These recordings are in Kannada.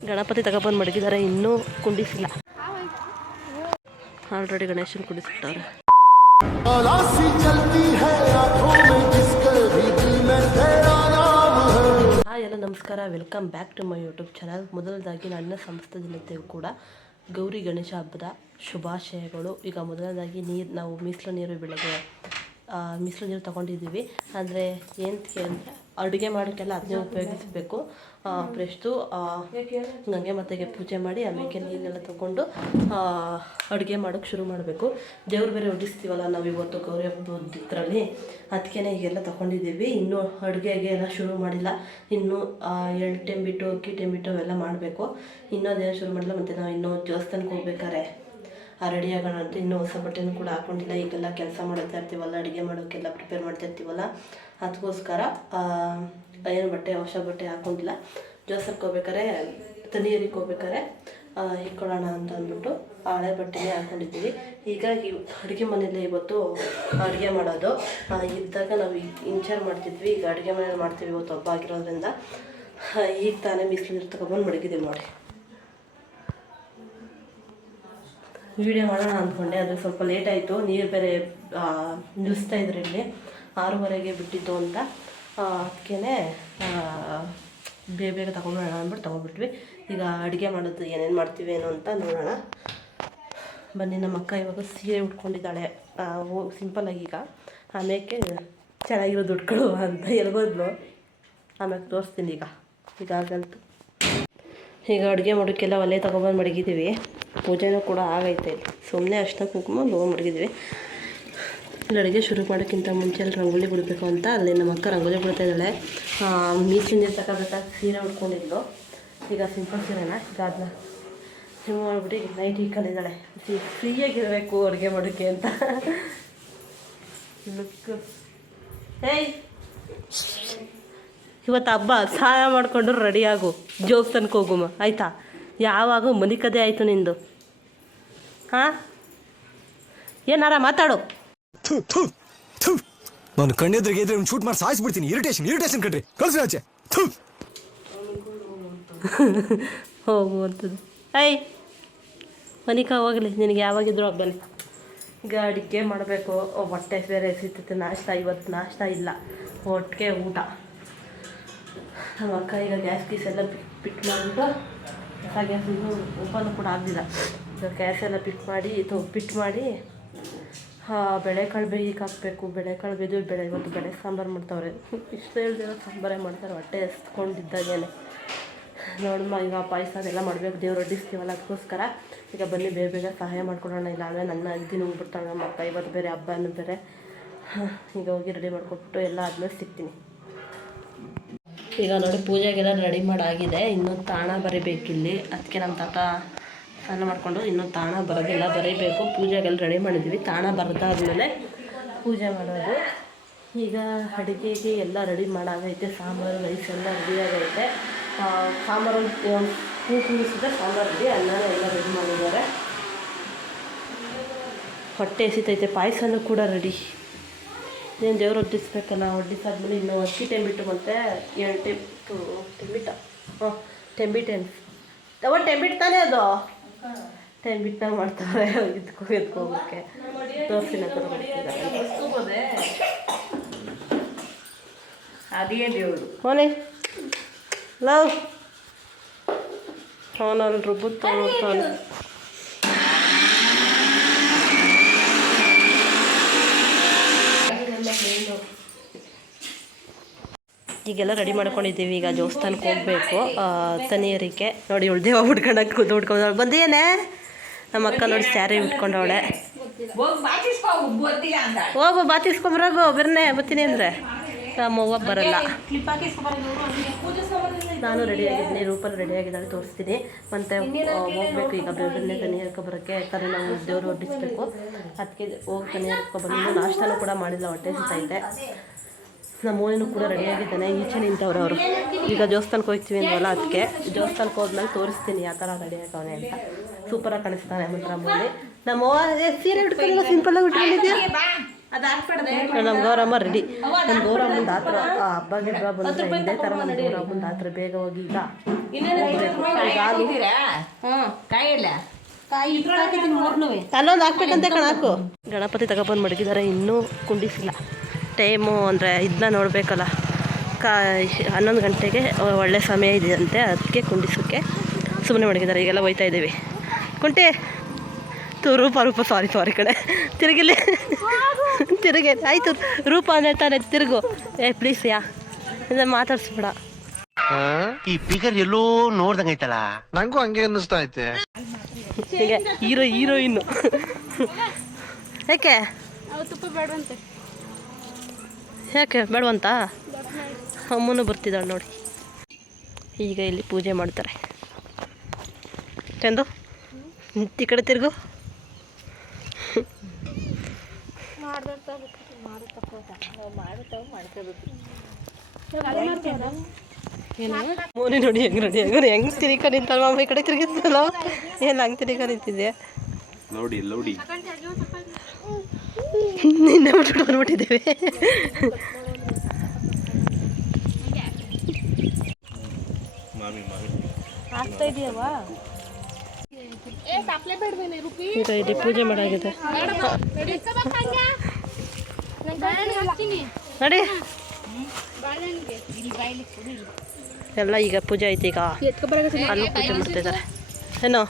ಗಣಪತಿ ತಗೊಬಂದು ಮಡಗಿದ್ದಾರೆ ಇನ್ನೂ ಕುಂಡಿಸಿಲ್ಲ. ಆಲ್ರೆಡಿ ಗಣೇಶನ ಕುಂಡಿಸ್ಬಿಟ್ಟವ್ರೆ ಹಾಯ್ ಎಲ್ಲ, ನಮಸ್ಕಾರ. Welcome back to my YouTube channel ಮೊದಲದಾಗಿ ನನ್ನ ಸಂಸ್ಥೆ ಜನತೆಗೂ ಕೂಡ ಗೌರಿ ಗಣೇಶ ಹಬ್ಬದ ಶುಭಾಶಯಗಳು. ಈಗ ಮೊದಲನೇದಾಗಿ ನೀರು, ನಾವು ಮೀಸಲು ನೀರು ಬೆಳಗ್ಗೆ ಆ, ಮೀಸಲು ನೀರು ತಗೊಂಡಿದ್ದೀವಿ. ಅಂದರೆ ಏನು ಅಂದರೆ ಅಡುಗೆ ಮಾಡೋಕ್ಕೆಲ್ಲ ಅದನ್ನೇ ಉಪಯೋಗಿಸಬೇಕು. ಫ್ರೆಶ್ದು ಗಂಗೆ ಮಾತೆಗೆ ಪೂಜೆ ಮಾಡಿ ಆಮೇಲೆ ನೀರನ್ನೆಲ್ಲ ತಗೊಂಡು ಅಡುಗೆ ಮಾಡೋಕ್ಕೆ ಶುರು ಮಾಡಬೇಕು. ದೇವ್ರು ಬೇರೆ ಹೊಡಿಸ್ತೀವಲ್ಲ ನಾವು ಇವತ್ತು ಗೌರಿ ಹಬ್ಬದ ಇದರಲ್ಲಿ ಅದಕ್ಕೆ ಈಗೆಲ್ಲ ತಗೊಂಡಿದ್ದೀವಿ. ಇನ್ನೂ ಅಡುಗೆಗೆ ಎಲ್ಲ ಶುರು ಮಾಡಿಲ್ಲ. ಇನ್ನು ಎಳ್ಳು ಟೆಂಬಿಟ್ಟು ಅಕ್ಕಿ ಟೆಂಬಿಟ್ಟು ಅವೆಲ್ಲ ಮಾಡಬೇಕು. ಇನ್ನೂ ಅದೇನು ಶುರು ಮಾಡಿಲ್ಲ ಮತ್ತು ನಾವು ಇನ್ನೂ ದೇವಸ್ಥಾನಕ್ಕೆ ಹೋಗ್ಬೇಕಾರೆ ಆ ರೆಡಿ ಆಗೋಣ ಅಂತ ಇನ್ನೂ ಹೊಸ ಬಟ್ಟೆನೂ ಕೂಡ ಹಾಕೊಂಡಿಲ್ಲ. ಈಗೆಲ್ಲ ಕೆಲಸ ಮಾಡ್ತಾ ಇರ್ತೀವಲ್ಲ ಅಡುಗೆ ಮಾಡೋಕ್ಕೆಲ್ಲ ಪ್ರಿಪೇರ್ ಮಾಡ್ತಾ ಇರ್ತೀವಲ್ಲ ಅದಕ್ಕೋಸ್ಕರ ಏನು ಬಟ್ಟೆ ಹೊಸ ಬಟ್ಟೆ ಹಾಕೊಂಡಿಲ್ಲ. ಜೋಸಫ್ಗೆ ಹೋಗ್ಬೇಕಾರೆ ತನಿಯರಿಗೆ ಹೋಗ್ಬೇಕಾರೆ ಇಟ್ಕೊಳ್ಳೋಣ ಅಂತ ಅಂದ್ಬಿಟ್ಟು ಹಳೆ ಬಟ್ಟೆನೇ ಹಾಕೊಂಡಿದ್ದೀವಿ. ಹೀಗಾಗಿ ಅಡುಗೆ ಮನೆಯಲ್ಲೇ ಇವತ್ತು ಅಡುಗೆ ಮಾಡೋದು. ಆ, ಇದ್ದಾಗ ನಾವು ಇಂಚಾರ್ ಮಾಡ್ತಿದ್ವಿ. ಈಗ ಅಡುಗೆ ಮನೇಲಿ ಮಾಡ್ತೀವಿ. ಇವತ್ತು ಹಬ್ಬ ಆಗಿರೋದ್ರಿಂದ ಆ, ಈಗ ತಾನೇ ಬಿಸಿಲು ತಗೊಬಂದು ಮಡಗಿದ್ದೀವಿ ನೋಡಿ. ವಿಡಿಯೋ ಮಾಡೋಣ ಅಂದ್ಕೊಂಡೆ, ಅದು ಸ್ವಲ್ಪ ಲೇಟ್ ಆಯಿತು, ನೀರು ಬೇರೆ ನಿಲ್ಲಿಸ್ತಾ ಇದ್ರು ಇಲ್ಲಿ. ಆರೂವರೆಗೆ ಬಿಟ್ಟಿದ್ದು ಅಂತ. ಅದಕ್ಕೇ ಬೇಗ ಬೇಗ ತಗೊಂಡೋಣ ಅಂದ್ಬಿಟ್ಟು ತೊಗೊಂಡ್ಬಿಟ್ವಿ. ಈಗ ಅಡುಗೆ ಮಾಡೋದು ಏನೇನು ಮಾಡ್ತೀವಿ, ಏನು ಅಂತ ನೋಡೋಣ. ಬನ್ನಿ, ನಮ್ಮ ಅಕ್ಕ ಇವಾಗ ಸೀರೆ ಉಟ್ಕೊಂಡಿದ್ದಾಳೆ. ಸಿಂಪಲ್ಲಾಗಿ ಈಗ. ಆಮೇಲೆ ಚೆನ್ನಾಗಿರೋದು ಉಟ್ಕೊಳ್ಳುವ ಅಂತ ಹೇಳ್ಬೋದು ಆಮೇಲೆ ತೋರಿಸ್ತೀನಿ ಈಗ. ಈಗಾಗಂತೂ ಈಗ ಅಡುಗೆ ಮಾಡೋಕ್ಕೆಲ್ಲ ಒಲೆ ತೊಗೊಬಂದು ಮಡಗಿದ್ದೀವಿ. ಪೂಜೆನೂ ಕೂಡ ಆಗೈತೆ ಸುಮ್ಮನೆ ಅಷ್ಟ ಕುಂಕುಮ ಲೋ ಮಡಗಿದ್ವಿ ಇಲ್ಲಿ ಅಡುಗೆ ಶುರು ಮಾಡೋಕ್ಕಿಂತ ಮುಂಚೆ ಅಲ್ಲಿ ರಂಗೋಲಿ ಬಿಡಬೇಕು ಅಂತ ಅಲ್ಲಿ ನಮ್ಮ ಅಕ್ಕ ರಂಗೋಲಿ ಬಿಡ್ತಾ ಇದ್ದಾಳೆ. ಮೀಸಲು ನೀರು ತಗೋಬೇಕಾದ್ರೆ ಸೀರೆ ಉಟ್ಕೊಂಡಿದ್ಲು. ಈಗ ಸಿಂಪಲ್ ಸೀರೆನ? ಈಗ ಅದನ್ನ ನೀವು ಮಾಡಿಬಿಟ್ಟು ಈಗ ನೈಟ್ ಇಟ್ಕೊಂಡಿದ್ದಾಳೆ ಫ್ರೀಯಾಗಿರಬೇಕು ಅಡುಗೆ ಮಾಡೋಕ್ಕೆ ಅಂತ. ಏಯ್! ಇವತ್ತು ಹಬ್ಬ ಸಹಾಯ ಮಾಡಿಕೊಂಡು ರೆಡಿಯಾಗು ದೇವಸ್ಥಾನಕ್ಕೆ ಹೋಗುಮ. ಆಯ್ತಾ? ಯಾವಾಗ ಮನೆ ಕದೆ ಆಯಿತು ನಿಂದು. ಹಾಂ? ಏನಾರ ಮಾತಾಡು. ನಾನು ಕಣ್ಣೆದ್ರಿಗೆ ಇದ್ರೆ ಶೂಟ್ ಮಾಡಿ ಸಾಯಿಸ್ಬಿಡ್ತೀನಿ. ಇರಿಟೇಷನ್ ಇರಿಟೇಷನ್ ಕಣ್ರಿ. ಕಳ್ಸಿ ಆಚೆ. ಹೋಗುವಂಥದ್ದು. ಹೋಗು ಅಂತದ್ದು ಐ ಮನಿಕ ಹೋಗಲಿ. ನಿನಗೆ ಯಾವಾಗಿದ್ರು ಹಬ್ಬನೇ. ಈಗ ಅಡುಗೆ ಮಾಡಬೇಕು. ಹೊಟ್ಟೆ ಬೇರೆ ಸಿಗ್ತೈತೆ ನಾಷ್ಟ ಇವತ್ತು ನಾಷ್ಟ ಇಲ್ಲ. ಒಟ್ಟಿಗೆ ಊಟ. ನಮ್ಮ ಅಕ್ಕ ಈಗ ಗ್ಯಾಸ್ ಗೀಸ್ ಎಲ್ಲ ಪಿಕ್ ಮಾಡಿಬಿಟ್ಟು ಹೊಸ ಗ್ಯಾಸ್ ಇನ್ನೂ ಓಪನ್ ಕೂಡ ಆಗಲಿಲ್ಲ. ಗ್ಯಾಸ್ ಎಲ್ಲ ಪಿಕ್ ಮಾಡಿ, ಇದು ಪಿಟ್ ಮಾಡಿ ಬೆಳೆಕಾಳು ಬೇಯಿಗೆ ಹಾಕಬೇಕು. ಬೆಳೆಕಾಳು ಬೇದು ಬೆಳೆ, ಇವತ್ತು ಬೆಳೆ ಸಾಂಬಾರು ಮಾಡ್ತಾವ್ರೆ. ಇಷ್ಟು ಹೇಳ್ದಿರೋ ಸಾಂಬಾರೇ ಮಾಡ್ತಾರೆ, ಹೊಟ್ಟೆ ಎಸ್ಕೊಂಡಿದ್ದಾಗೇನೆ. ನೋಡಮ್ಮ, ಈಗ ಪಾಯಸ ಅದೆಲ್ಲ ಮಾಡಬೇಕು. ದೇವ್ರು ಅಡ್ಡಿಸ್ತೀವಲ್ಲ ಅದಕ್ಕೋಸ್ಕರ. ಈಗ ಬನ್ನಿ, ಬೇಗ ಬೇಗ ಸಹಾಯ ಮಾಡ್ಕೊಡೋಣ. ಇಲ್ಲ ಅಂದರೆ ನನ್ನ ದಿನ ಹೋಗ್ಬಿಡ್ತಾಳೆ ನಮ್ಮ ಅಕ್ಕ ಇವತ್ತು ಬೇರೆ ಹಬ್ಬನೂ ಬೇರೆ. ಈಗ ಹೋಗಿ ರೆಡಿ ಮಾಡಿಕೊಟ್ಟು ಎಲ್ಲ ಆದಮೇಲೆ ಸಿಗ್ತೀನಿ. ಈಗ ನೋಡಿ ಪೂಜೆಗೆಲ್ಲ ರೆಡಿ ಮಾಡಾಗಿದೆ. ಇನ್ನೂ ತಾಣ ಬರೀಬೇಕಿಲ್ಲಿ ಅದಕ್ಕೆ ನಮ್ಮ ತಾತ ಸ್ನಾನ ಮಾಡಿಕೊಂಡು ಇನ್ನೂ ತಾಣ ಬರೋದಿಲ್ಲ ಬರೀಬೇಕು. ಪೂಜೆಗೆಲ್ಲ ರೆಡಿ ಮಾಡಿದ್ದೀವಿ ತಾಣ ಬರೆದಾದ್ಮೇಲೆ ಪೂಜೆ ಮಾಡೋದು. ಈಗ ಅಡುಗೆಗೆ ಎಲ್ಲ ರೆಡಿ ಮಾಡಾಗೈತೆ. ಸಾಂಬಾರು ರೈಸ್ ಎಲ್ಲ ರೆಡಿ ಆಗೈತೆ. ಸಾಂಬಾರು ಹೂ ಸಾಂಬಾರು ರೆಡಿ ಅನ್ನ ಎಲ್ಲ ರೆಡಿ ಮಾಡಿದ್ದಾರೆ. ಹೊಟ್ಟೆ ಎಸಿತೈತೆ. ಪಾಯಸನೂ ಕೂಡ ರೆಡಿ ಏನು ದೇವ್ರು ಒಡ್ಡಿಸ್ಬೇಕಲ್ಲ ಒಡ್ಡಿಸಾದ್ಮೇಲೆ ಇನ್ನು ಅಕ್ಕಿ ಟೆಂಬಿಟ್ಟು ಮತ್ತು ಎರಡು ಟೆಂಬಿಟ್ಟು ಟೆಂಬಿಟ ಹಾಂ ಟೆಂಬಿಟೆನ್ಸ್ ತವ ಟೆಂಬಿಟ್ ತಾನೇ ಅದು? ಟೆಂಬಿಟ್ನ ಮಾಡ್ತಾರೆ ಇದಕ್ಕೂ ಎತ್ಕೋಗೋಕ್ಕೆ ದೋಸೆನ ಅದೇ ದೇವರು. ಹೋನೆ ಲವ್ ಅವನಲ್ಲಿ ರುಬ್ಬುತ್ತ ನೋಡ್ತಾನೆ ಈಗೆಲ್ಲ ರೆಡಿ ಮಾಡ್ಕೊಂಡಿದ್ದೀವಿ. ಈಗ ದೇವಸ್ಥಾನಕ್ಕೆ ಹೋಗ್ಬೇಕು. ತನಿಯರಿಗೆ ನೋಡಿ ಇವಳು ದೇವ ಉಟ್ಕೊಂಡಾಗ ಕೂತು ಉಟ್ಕೊಂಡವಳು ಬಂದೇನೆ ನಮ್ಮ ಅಕ್ಕ ನೋಡಿ ಸ್ಯಾರಿ ಉಟ್ಕೊಂಡವಳೆ. ಹೋಗಿ ಬಾತಿಸ್ಕೊಂಬರಾಗು ಬರ್ನೆ, ಬರ್ತೀನಿ ಅಂದರೆ. ಹೋಗ ಬರಲ್ಲ. ನಾನು ರೆಡಿ ರೂಪಲ್ ರೆಡಿ ಆಗಿದ್ದಾಳೆ, ತೋರಿಸ್ತೀನಿ. ಮತ್ತೆ ಹೋಗ್ಬೇಕು ಈಗ ಬೆಳಗ್ಗೆ ತನಿ ಬರೋಕ್ಕೆ. ಯಾಕಂದರೆ ನಾವು ದೇವ್ರು ಹೊಡ್ಡಿಸ್ಬೇಕು ಅದಕ್ಕೆ ಹೋಗಿ ತನಿ ಬಂದು ನಾಷ್ಟನೂ ಕೂಡ ಮಾಡಿಲ್ಲ, ಹೊಟ್ಟೆ ಸಿಗ್ತೈತೆ ನಮ್ಮ ಓನಿನೂ ಕೂಡ ರೆಡಿ ಆಗಿದ್ದಾನೆ. ಈಚೆ ನಿಂತವ್ರು ಅವರು. ಈಗ ದೇವಸ್ಥಾನಕ್ಕೆ ಹೋಗ್ತೀವಿ ಅಂದವಲ್ಲ ಅದಕ್ಕೆ. ದೇವಸ್ಥಾನಕ್ಕೆ ಹೋದ್ಮೇಲೆ ತೋರಿಸ್ತೀನಿ ಯಾವ ಥರ ರೆಡಿ ಆಗವನೆ ಅಂತ. ಸೂಪರಾಗಿ ಕಾಣಿಸ್ತಾನೆ ಮಾತ್ರ ಮೂಲಿ ನಮ್ಮ ಸೀರೆ ಉಟ್ಕೊಂಡಿಲ್ಲ ಸಿಂಪಲಾಗಿ ಉಟ್ಕೊಂಡಿದ್ಯಾ? ನಮ್ಮ ಗೌರಮ್ಮ ರೆಡಿ ನಮ್ಮ ಗೌರಮ್ಮನ ಆ ಥರ ಆ ಹಬ್ಬ ಗಿಬ್ಬ ಬಂದ್ರೆ ಇದೇ ಥರ ನಮ್ಮ ಗೌರಮ್ಮನ ಆ ಥರ ಬೇಗ ಹೋಗಿ ಈಗ. ಅಲ್ಲೊಂದು ಹಾಕ್ಬೇಕಂತೆ ಕಣಾಕು ಗಣಪತಿ ತಗೊಬಂದು ಮಡಗಿದ್ದಾರೆ ಇನ್ನೂ ಕುಂಡಿಸಿಲ್ಲ. ಟೈಮು ಅಂದರೆ ಇದನ್ನ ನೋಡಬೇಕಲ್ಲ. ಕಾ ಹನ್ನೊಂದು ಗಂಟೆಗೆ ಒಳ್ಳೆ ಸಮಯ ಇದೆಯಂತೆ ಅದಕ್ಕೆ ಕುಂಡಿಸೋಕ್ಕೆ ಸುಮ್ಮನೆ ಮಡಗಿದ್ದಾರೆ. ಈಗೆಲ್ಲ ಹೋಯ್ತಾ ಇದ್ದೀವಿ. ಕುಂಟೆ ತು ರೂಪ ರೂಪ ಸಾರಿ ಸಾರಿ ಕಡೆ ತಿರುಗಿಲ್ಲ ತಿರುಗಿ ಆಯಿತು. ರೂಪ ಅಂದ್ರೆ ತಾನೆ ತಿರುಗು. ಏ ಪ್ಲೀಸ್ ಯಾ. ಇದನ್ನು ಮಾತಾಡಿಸ್ಬೇಡ. ಈ ಫಿಗರ್ ಎಲ್ಲೋ ನೋಡ್ದಂಗೆ ಐತಲ್ಲ? ನಂಗೂ ಹಂಗೆ ಅನ್ನಿಸ್ತಾ ಐತೆ. ಹೀಗೆ ಹೀರೋ ಹೀರೋಯಿನ್ನು. ಯಾಕೆ ಯಾಕೆ ಬೇಡವಂತ? ಅಮ್ಮನು ಬರ್ತಿದ್ದಾಳೆ ನೋಡಿ. ಈಗ ಇಲ್ಲಿ ಪೂಜೆ ಮಾಡ್ತಾರೆ. ಚಂದು, ಈ ಕಡೆ ತಿರುಗು. ಮೋನಿ ನೋಡಿ ಹೆಂಗ್ ನೋಡಿ, ಹೆಂಗ್ ಹೆಂಗ್ ತಿರುಗ ನಿಂತಲ್ಲ ಮಾಮ ಈ ಕಡೆ ತಿರುಗಿದ್ನಲ್ಲ? ಏನು ಹಂಗೆ ತಿರುಗ ನಿಂತಿದ್ಯಾ? ನೋಡಿ ಲೌಡಿ ನಿನ್ನೆ ಬಿಟ್ಬಿಟ್ಟು ಬಂದ್ಬಿಟ್ಟಿದ್ದೇವೆ ಇಲ್ಲಿ ಪೂಜೆ ಮಾಡಾಗಿದೆ. ನಡಿ. ಎಲ್ಲ ಈಗ ಪೂಜೆ ಐತೆ ಈಗ. ಅಲ್ಲೂ ಪೂಜೆ ಮಾಡ್ತಿದ್ದಾರೆ. ಏನೋ?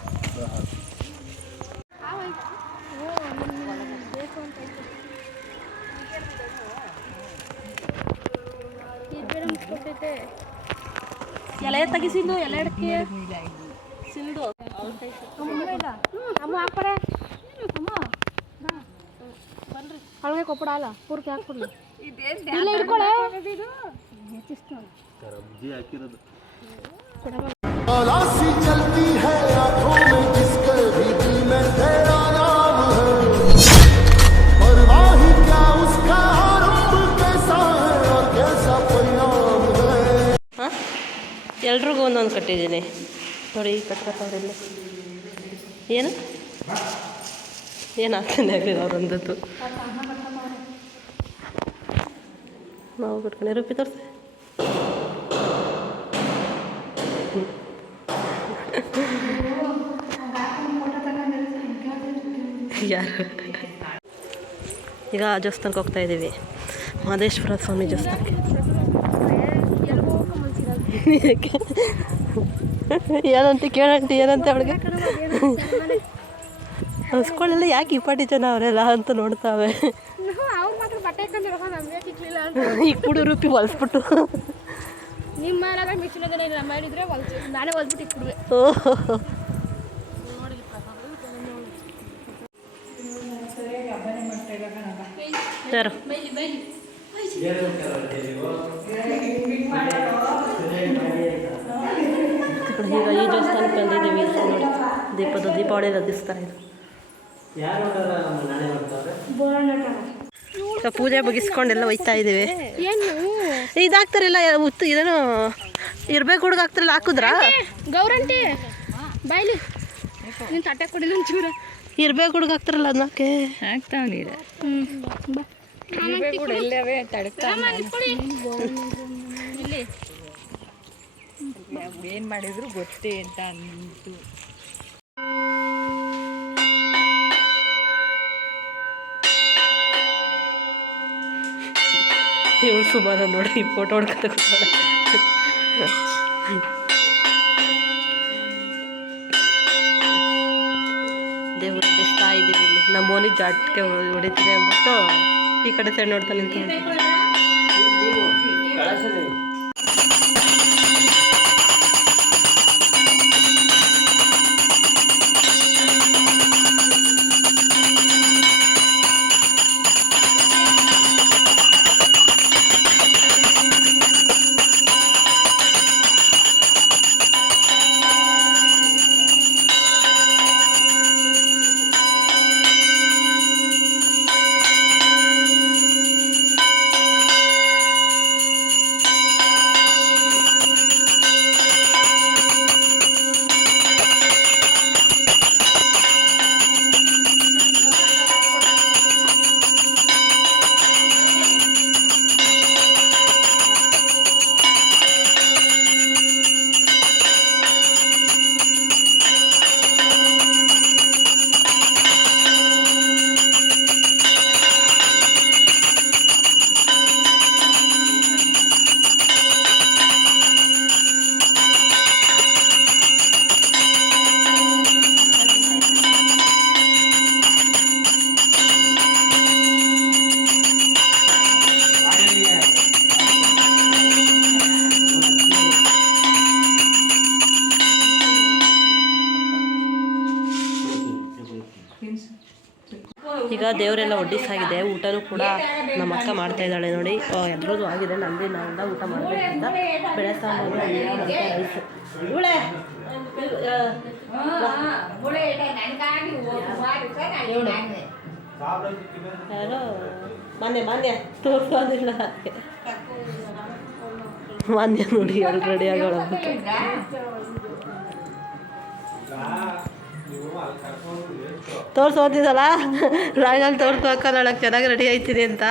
అయితే ಎಲೆ ತೆಗಿಸಿದ್ದು ಎಲೆ ಅಡಿಕೆ ಸಿಂದು ಅಮ್ಮ ಕೊಪ್ಪಡ ಅಲ್ಲ ಪೂರ್ತಿ ಹಾಕ್ಬಿಡ್ಲಿ ಹಾಕಿರೋದು. ಎಲ್ರಿಗೂ ಒಂದೊಂದು ಕಟ್ಟಿದ್ದೀನಿ. ನೋಡಿ ಕಟ್ಕೊತಾವ್ರಿಲ್ಲ ಏನು? ಏನು ಆಗ್ತಾನೆ ಆಗಲಿಲ್ಲ ಅವ್ರೊಂದದ್ದು ನಾವು ಕಟ್ಕೊಂಡೆ ರೂಪಿ ತೋರಿಸ್ತೆ ಯಾರು? ಈಗ ದೇವಸ್ಥಾನಕ್ಕೆ ಹೋಗ್ತಾ ಇದ್ದೀವಿ. ಮಹದೇಶ್ವರ ಸ್ವಾಮಿ ದೇವಸ್ಥಾನಕ್ಕೆ. ಏನಂತ ಕೇಳಂಟಿ ಏನಂತ ಅವಳಿಗೆ? ಹಸ್ಕೊಳ್ಳೆಲ್ಲ ಯಾಕೆ ಇಪ್ಪಟ್ಟಿ ಜನ ಅವರೆಲ್ಲ ಅಂತ ನೋಡ್ತಾವೆ? ಈಗ ಪುಡು ರೂಪಿ ಹೊಲ್ಸ್ಬಿಟ್ಟು. ನಿಮ್ಮ ಮಾಡಿದ್ರೆ ಕರೆ ನಾನೇ ಹೊಲ್ಬಿಟ್ಟು ಇಟ್ಬಿಡುವೆ ಓಹ್ ಯಾರು ಈಗ ಈ ದೇವಸ್ಥಾನಕ್ಕೆ ಬಂದಿದ್ದೀವಿ ನೋಡಿ ದೀಪದ ದೀಪಾವಳಿ ರದಿಸ್ತಾರೆ ಇದು. ಸೊ ಪೂಜೆ ಮುಗಿಸ್ಕೊಂಡೆಲ್ಲ ಒಯ್ತಾ ಇದ್ದೀವಿ. ಏನು? ಇದಾಗ್ತಾರಿಲ್ಲ ಉತ್ತು ಇದೇನು ಇರ್ಬೇಕು ಹುಡುಗ ಆಗ್ತಾರಲ್ಲ ಹಾಕುದ್ರಾ? ಗೌರಂಟಿ ಬಾಯ್ಲಿ. ನೀನು ತಟ್ಟೆ ಕೊಡಿಲ್ಲ ಒಂಚೂರ ಇರ್ಬೇಕು ಹುಡುಗ ಅದನ್ನಕ್ಕೆ ಇಲ್ಲವೇ ತಡ್ಕ ಇಲ್ಲಿ. ಏನು ಮಾಡಿದ್ರು ಗೊತ್ತೇ ಅಂತ ಅಂತು ಇವಳು ಸುಮಾರು ನೋಡ್ರಿ ಫೋಟೋ ಹೊಡ್ಕೊತ ದೇವ್ರು ಇದ್ದೀವಿ ಇಲ್ಲಿ? ನಮ್ಮ ಜಾಟ್ಗೆ ಹೊಡಿತೀನಿ ಅಂದ್ಬಿಟ್ಟು ಈ ಕಡೆ ಸೈಡ್ ನೋಡ್ತಾ ನಿಂತು ಕೂಡ ನಮ್ಮ ಅಕ್ಕ ಮಾಡ್ತಾ ಇದ್ದಾಳೆ ನೋಡಿ. ಎಲ್ಲರೂ ಆಗಿದೆ. ನಂದಿ ನಾವೆಲ್ಲ ಊಟ ಮಾಡಬೇಕಿಂದ ಬೆಳೆ ಸಾಂಬಾರು ಯಾರೋ? ಮಾನ್ಯ ಮಾನ್ಯ. ತೋರ್ಸೋದಿಲ್ಲ ಮಾನ್ಯ ನೋಡಿ ಎಲ್ಲ ರೆಡಿ ಆಗೋಳ ತೋರ್ಸೋದಿದಲ್ಲ ರಾಯಲ್ ತೋರ್ಸೋಕಲ್ಲ ಚೆನ್ನಾಗಿ ರೆಡಿ ಆಯ್ತಿದೆ ಅಂತ.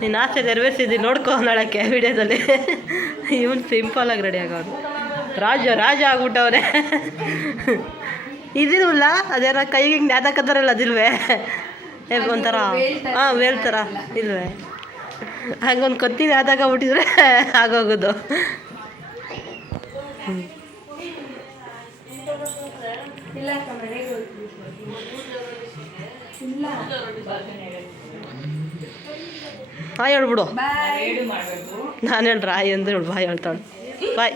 ನೀನು ಆಸೆ ನೆರವೇರಿಸಿದ್ದೀನಿ ನೋಡ್ಕೊ ನಾಳಕ್ಕೆ ವಿಡಿಯೋದಲ್ಲಿ. ಇವನು ಸಿಂಪಲಾಗಿ ರೆಡಿ ಆಗೋನು ರಾಜ ರಾಜ ಆಗ್ಬಿಟ್ಟವ್ರೆ ಇದಿಲ್ವಲ್ಲ? ಅದೇನ ಕೈಗೆ ಜ್ಞಾತಕದಾರಲ್ಲ ಅದಿಲ್ವೇ? ಒಂಥರ. ಹಾಂ ವೇಳ್ತಾರ ಇಲ್ವೇ? ಹಂಗೊಂದು ಕೊತ್ತಿ ಬಿಟ್ಟಿದ್ರೆ ಆಗೋಗೋದು. ಹಾಯ್ ಹೇಳ್ಬಿಡು. ನಾನು ಹೇಳ್ರ ಹಾಯ್ ಅಂದ್ರೆ ಹೇಳು ಬಾಯ್ ಹೇಳ್ತಾಳೆ. ಬಾಯ್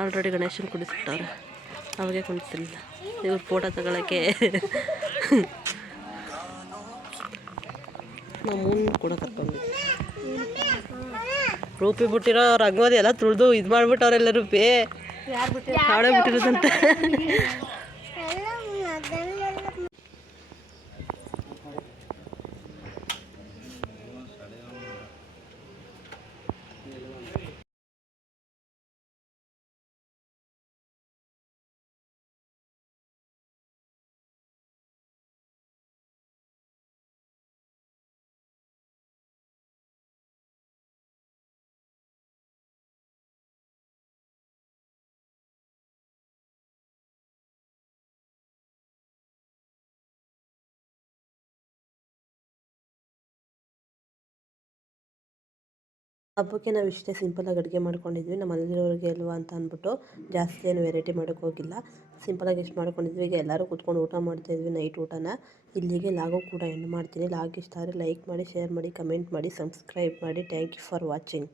ಆಲ್ರೆಡಿ ಗಣೇಶನ ಕುಡಿಸ್ಬಿಟ್ಟವ್ರೆ. ಅವಾಗೆ ಕುಣಿಸ್ತಿರ್ಲಿಲ್ಲ ಇವ್ರು ಫೋಟೋ ತಗೊಳಕ್ಕೆ. ನಾವು ಮೂನ್ ಕೂಡ ಕರ್ಕೊಂಡಿದ್ವಿ ರೂಪಿ ಬಿಟ್ಟಿರೋ ರಂಗೋದಿ ಎಲ್ಲ ತುಳಿದು ಇದು ಮಾಡ್ಬಿಟ್ಟವ್ರೆಲ್ಲ ರೂಪಿ. ಹಾಡೇ ಬಿಟ್ಟಿರೋದಂತೆ ಹಬ್ಬಕ್ಕೆ ನಾವು ಇಷ್ಟೇ ಸಿಂಪಲಾಗಿ ಅಡುಗೆ ಮಾಡ್ಕೊಂಡಿದ್ವಿ. ನಮ್ಮ ಮನೇಲಿರೋರಿಗೆ ಅಲ್ವಾ ಅಂತ ಅಂದ್ಬಿಟ್ಟು ಜಾಸ್ತಿ ಏನು ವೆರೈಟಿ ಮಾಡೋಕ್ಕೆ ಹೋಗಿಲ್ಲ. ಸಿಂಪಲಾಗಿ ಇಷ್ಟು ಮಾಡ್ಕೊಂಡಿದ್ವಿ. ಈಗ ಎಲ್ಲರೂ ಕೂತ್ಕೊಂಡು ಊಟ ಮಾಡ್ತಾಯಿದ್ವಿ ನೈಟ್ ಊಟನ. ಇಲ್ಲಿಗೆ ಲಾಗು ಕೂಡ ಎಂಡ್ ಮಾಡ್ತೀನಿ. ಲಾಗ್ ಇಷ್ಟ ಆದರೆ ಲೈಕ್ ಮಾಡಿ ಶೇರ್ ಮಾಡಿ ಕಮೆಂಟ್ ಮಾಡಿ ಸಬ್ಸ್ಕ್ರೈಬ್ ಮಾಡಿ. Thank you for watching